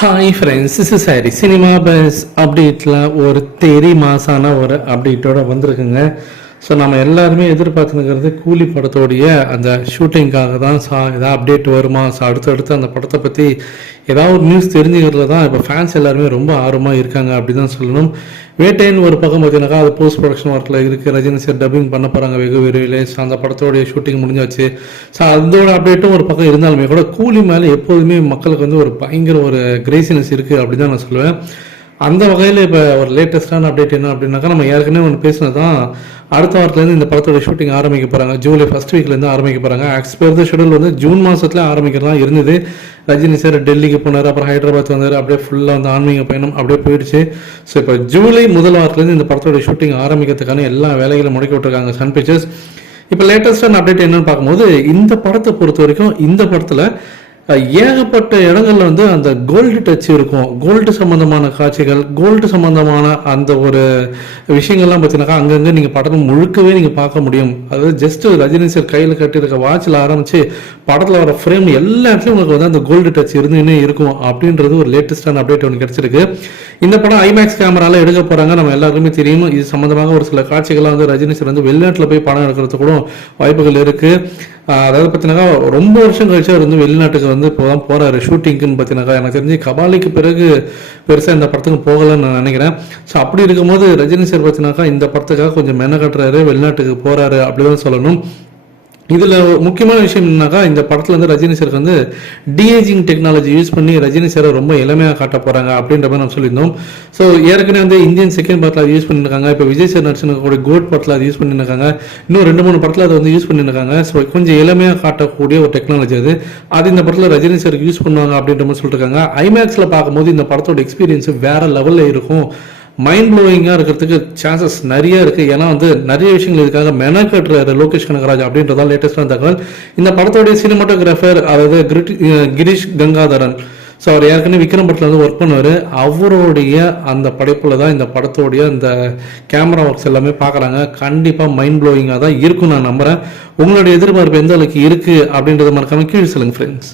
Hi friends is சாரி cinema buzz அப்டேட்டில் ஒரு தெரி மாசான ஒரு அப்டேட்டோட வந்திருக்குங்க. ஸோ நம்ம எல்லாருமே எதிர்பார்த்துனுங்கிறது கூலி படத்தோடைய அந்த ஷூட்டிங்காக தான் சா எதாவது அப்டேட் வருமா? ஸோ அடுத்தடுத்து அந்த படத்தை பற்றி ஏதாவது ஒரு நியூஸ் தெரிஞ்சுக்கிறதுல தான் இப்போ ஃபேன்ஸ் எல்லாருமே ரொம்ப ஆர்வமாக இருக்காங்க அப்படி தான் சொல்லணும். வேட்டைன்னு ஒரு பக்கம் பார்த்தீங்கன்னாக்கா அது போஸ்ட் ப்ரொடக்ஷன் ஒர்க்கில் இருக்குது ரஜினி சார் டப்பிங் பண்ண போகிறாங்க வெகு விரைவில். ஸோ அந்த படத்தோடைய ஷூட்டிங் முடிஞ்சாச்சு. ஸோ அதோட அப்டேட்டும் ஒரு பக்கம் இருந்தாலுமே கூட கூலி மேலே எப்போதுமே மக்களுக்கு வந்து ஒரு பயங்கர ஒரு கிரேசினஸ் இருக்குது அப்படி தான் நான் சொல்லுவேன். அந்த வகையில் இப்போ ஒரு லேட்டஸ்ட்டான அப்டேட் என்ன அப்படின்னாக்கா நம்ம ஏற்கனவே ஒன்று பேசினது தான் அடுத்த வாரத்துலேருந்து இந்த படத்தோட ஷூட்டிங் ஆரம்பிக்க போகிறாங்க ஜூலை ஃபஸ்ட் வீக்லேருந்து ஆரம்பிக்க போகிறாங்க எக்ஸ்பயர் ஷெடியூல் வந்து ஜூன் மாதத்தில் ஆரம்பிக்கிறதா இருந்தது. ரஜினி சார் டெல்லிக்கு போனார் அப்புறம் ஹைதராபாத் வந்தார். அப்படியே ஃபுல்லாக வந்து ஆன்மீக பயணம் அப்படியே போயிடுச்சு. ஸோ இப்போ ஜூலை முதல் வாரத்துலேருந்து இந்த படத்தோட ஷூட்டிங் ஆரம்பிக்கிறதுக்கான எல்லா வேலைகளும் முடக்கி விட்டுருக்காங்க சன் பிக்சர்ஸ் இப்போ லேட்டஸ்டான அப்டேட் என்னன்னு பார்க்கும்போது இந்த படத்தை பொறுத்த வரைக்கும் இந்த படத்தில் ஏகப்பட்ட இடங்கள்ல வந்து அந்த கோல்டு டச் இருக்கும். கோல்டு சம்பந்தமான காட்சிகள் கோல்டு சம்பந்தமான அந்த ஒரு விஷயங்கள்லாம் பார்த்தீங்கன்னாக்கா அங்கங்கே நீங்கள் படத்தை முழுக்கவே நீங்கள் பார்க்க முடியும். அதாவது ஜஸ்ட் ரஜினி சார் கையில் கட்டியிருக்க வாட்சில் ஆரம்பிச்சு படத்தில் வர ஃப்ரேம் எல்லா இடத்துலையும் உங்களுக்கு வந்து அந்த கோல்டு டச் இருந்துன்னு இருக்கும் அப்படின்றது ஒரு லேட்டஸ்டான அப்டேட் ஒன்று கிடைச்சிருக்கு. இந்த படம் ஐமேக்ஸ் கேமரால எடுக்க போறாங்க. நம்ம எல்லாருக்குமே தெரியும். இது சம்பந்தமாக ஒரு சில காட்சிகள்லாம் வந்து ரஜினி சார் வந்து வெளிநாட்டில் போய் படம் எடுக்கிறதுக்கு கூட வாய்ப்புகள் இருக்குது அதாவது பார்த்தீங்கன்னாக்கா ரொம்ப வருஷம் கழிச்சு அவர் வந்து வெளிநாட்டுக்கு வந்து இப்போ தான் போகிறாரு ஷூட்டிங்க்குன்னு பார்த்தீங்கன்னாக்கா எனக்கு தெரிஞ்சு கபாலிக்கு பிறகு பெருசாக இந்த படத்துக்கு போகலன்னு நான் நினைக்கிறேன். ஸோ அப்படி இருக்கும்போது ரஜினி சார் பார்த்தீங்கன்னாக்கா இந்த படத்துக்காக கொஞ்சம் மென கட்டுறாரு வெளிநாட்டுக்கு அப்படி தான் சொல்லணும். இதில் முக்கியமான விஷயம் என்னன்னாக்கா இந்த படத்தில் வந்து ரஜினி சாருக்கு வந்து டிஏஜிங் டெக்னாலஜி யூஸ் பண்ணி ரஜினி சாரை ரொம்ப இளமையாக காட்ட போகிறாங்க அப்படின்ற மாதிரி நம்ம சொல்லியிருந்தோம். ஸோ ஏற்கனவே வந்து இந்தியன் செகண்ட் படத்தில் அது யூஸ் பண்ணியிருக்காங்க. இப்போ விஜய் சார் நடிச்சிருக்கக்கூடிய கோட் படத்தில் அது யூஸ் பண்ணியிருக்காங்க. இன்னும் ரெண்டு மூணு படத்தில் அதை வந்து யூஸ் பண்ணியிருக்காங்க. ஸோ கொஞ்சம் இளமையாக காட்டக்கூடிய ஒரு டெக்னாலஜி அது. அது இந்த படத்தில் ரஜினி சாருக்கு யூஸ் பண்ணுவாங்க அப்படின்ற மாதிரி சொல்லியிருக்காங்க. ஐமேக்ஸில் பார்க்கும்போது இந்த படத்தோட எக்ஸ்பீரியன்ஸ் வேறு லெவலில் இருக்கும். மைண்ட் ப்ளோயிங்காக இருக்கிறதுக்கு சான்சஸ் நிறைய இருக்குது ஏன்னா வந்து நிறைய விஷயங்கள் இதுக்காக மெனக்கட்டுறாரு லோகேஷ் கனகராஜ் அப்படின்றதா லேட்டஸ்டான தகவல். இந்த படத்தோடைய சினிமாட்டோகிராஃபர் அதாவது கிரிட்- கிரீஷ் கங்காதரன். ஸோ அவர் ஏற்கனவே விக்ரம் படத்தில் வந்து ஒர்க் பண்ணுவார். அவருடைய அந்த படைப்பில் தான் இந்த படத்தோடைய அந்த கேமரா ஒர்க்ஸ் எல்லாமே பார்க்குறாங்க கண்டிப்பாக மைண்ட் ப்ளோயிங்காக தான் இருக்கும் நான் நம்புகிறேன் உங்களுடைய எதிர்பார்ப்பு எந்த அளவுக்கு இருக்குது அப்படின்றத மறக்காமல் கீழே சொல்லுங்கள் ஃப்ரெண்ட்ஸ்